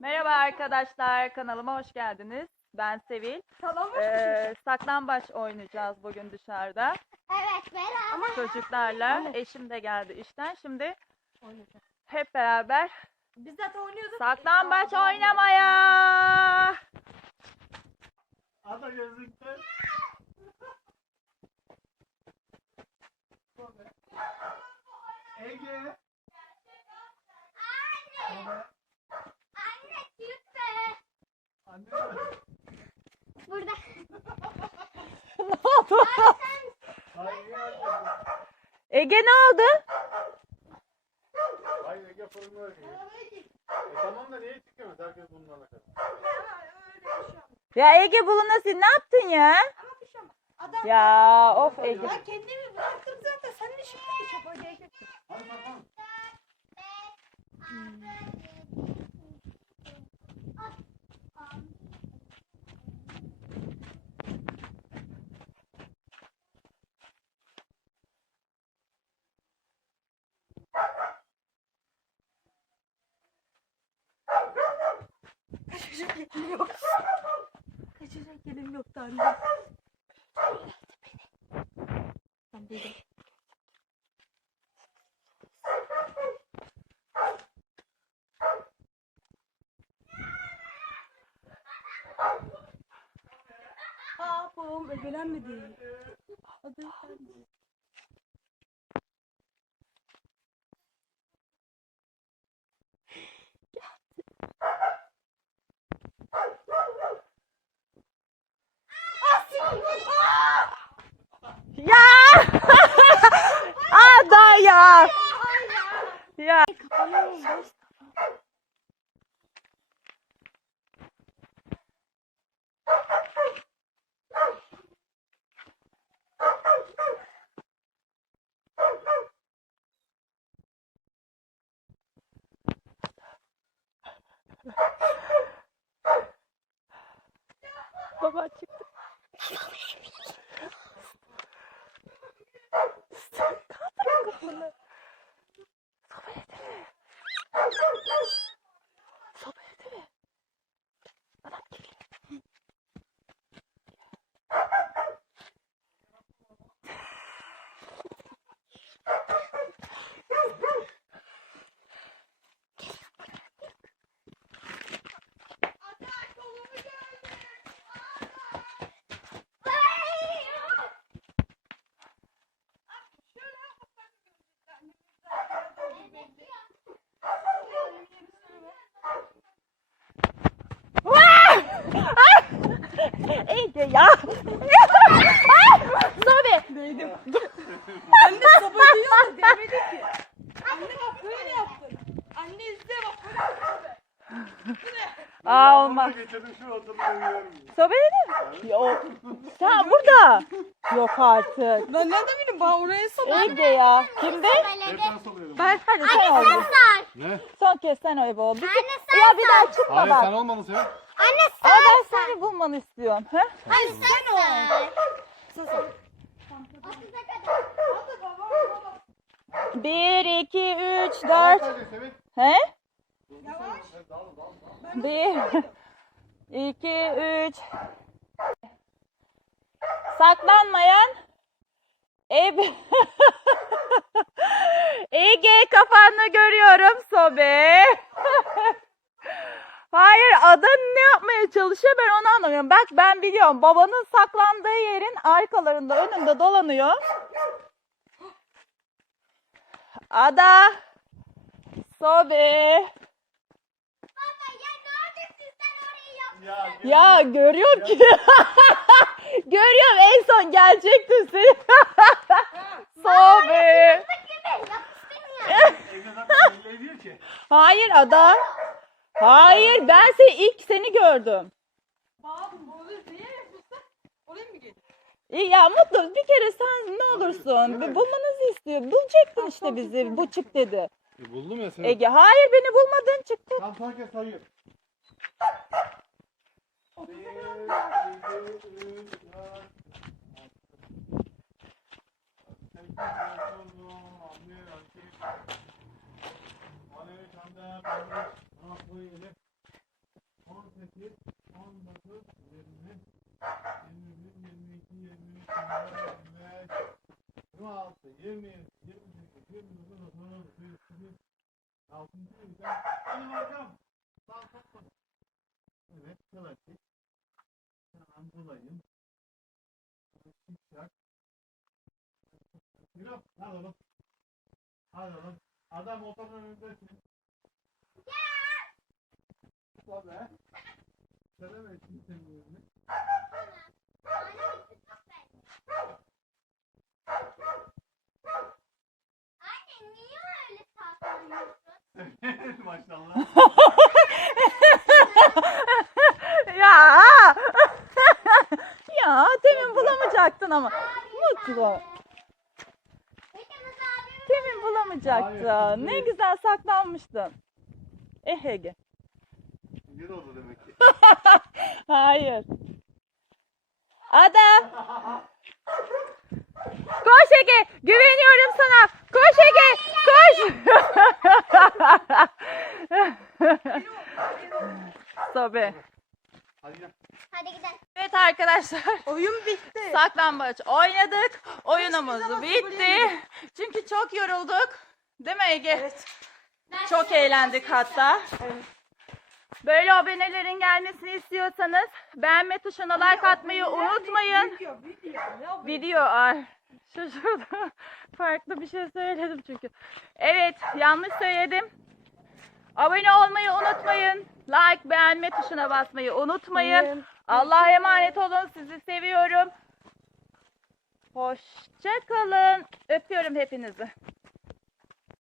Merhaba arkadaşlar, kanalıma hoş geldiniz. Ben Sevil. Tamam mı? Ee, saklambaç oynayacağız bugün dışarıda Evet beraber. çocuklarla. Eşim de geldi işten. Şimdi hep beraber Biz zaten oynuyorduk. saklambaç oynamaya. Ata gözlükte. Ege. Anne. Anne Anne? Burada. ne oldu? Ege ne oldu? Hayır Ege fırını örgüyor. E tamam da niye çıkıyorsunuz? Herkes bundan kadar. Ya Ege bunu nasıl ne yaptın ya? Ama bir şey olmaz. Adam. Ya of Ege. Ben kendimi bıraktım zaten. Sen de şimdi iş yapacaksın. Hadi bakalım. Kaçacak yerim yok. Kaçacak yerim yoktu anne. Ben. Aa babam ögelenmedi. Hadi sen. Ya! Ada ya. Ya. Baba çıktı. Sen kaldır kafanı. Soba evde mi? Soba evde mi? Adam geliyor. Vaa! Ay! Ege ya. Sobe. Değdim. Anne sabah diyor da demedi ki. Anne bak böyle yaptın. Anne izle bak böyle yaptın. Aa olmaz. Şu dönüyorum. Dedim. Yok. Sen burada. Yok artık. Ben nereden bileyim ben oraya sabah. Ege ya. Kimde? Hep ben salıyorum. Ben hadi sen oldun. Ne? Son kez sen oy ol. Bizim- Anne sen Ya bir daha çıkma Hayır bak. sen olmadın sen. Anne Ama ben seni bulmanı istiyorum. He? Anne sen ol. Sus ol. Bir, iki, üç, Dört. Hadi. He? Bir, iki, üç. Saklanmayan ev. Ege kafanı görüyorum sobe. Hayır ada ne yapmaya çalışıyor ben onu anlamıyorum. Bak ben biliyorum babanın saklandığı yerin arkalarında önünde dolanıyor. Ada. Sobe. Baba ya neredesin sen orayı yap. Ya, Ya görüyorum ki. görüyorum en son gelecektin seni. Sobe. Gibi yapıştın ya. Ege zaten belli ediyor ki. Hayır ada. Hayır ben seni ilk seni gördüm. Ya mutlu bir kere sen ne olursun bir bulmanızı istiyor. Bulacaktın işte bizi bu çık dedi. E, buldum ya seni. Ege hayır beni bulmadın çıktı. Tam kez sayıyor. Altıncı yüzden. Benim arkam. Sağ topla. Evet. Kılaçlık. Tamam, bulayım. Şipşak. Yürü, hadi oğlum. Hadi oğlum. Adam motorun önündesin. Tabii. Söylemesin senin yerini. Anne niye öyle saklanıyorsun? Maşallah. Ya. ya demin bulamayacaktın ama. Mutlu. Demin bulamayacaktın. Ne güzel saklanmıştın. Eh Ege. Oldu demek ki. Hayır. Ada. Koş Ege. Güveniyorum sana. Koş Ege. Koş. Tabii. Hadi gel. hadi gidelim. Evet arkadaşlar. Oyun bitti. Saklambaç oynadık. Oyunumuz bitti. Çünkü çok yorulduk. Değil mi Ege? Evet. Çok eğlendik hatta. Evet. Böyle abonelerin gelmesini istiyorsanız beğenme tuşuna like atmayı unutmayın. Video, video. Video ay şaşırdım. Farklı bir şey söyledim çünkü. Evet yanlış söyledim. Abone olmayı unutmayın. Like beğenme tuşuna basmayı unutmayın. Allah'a emanet olun. Sizi seviyorum. Hoşça kalın. Öpüyorum hepinizi.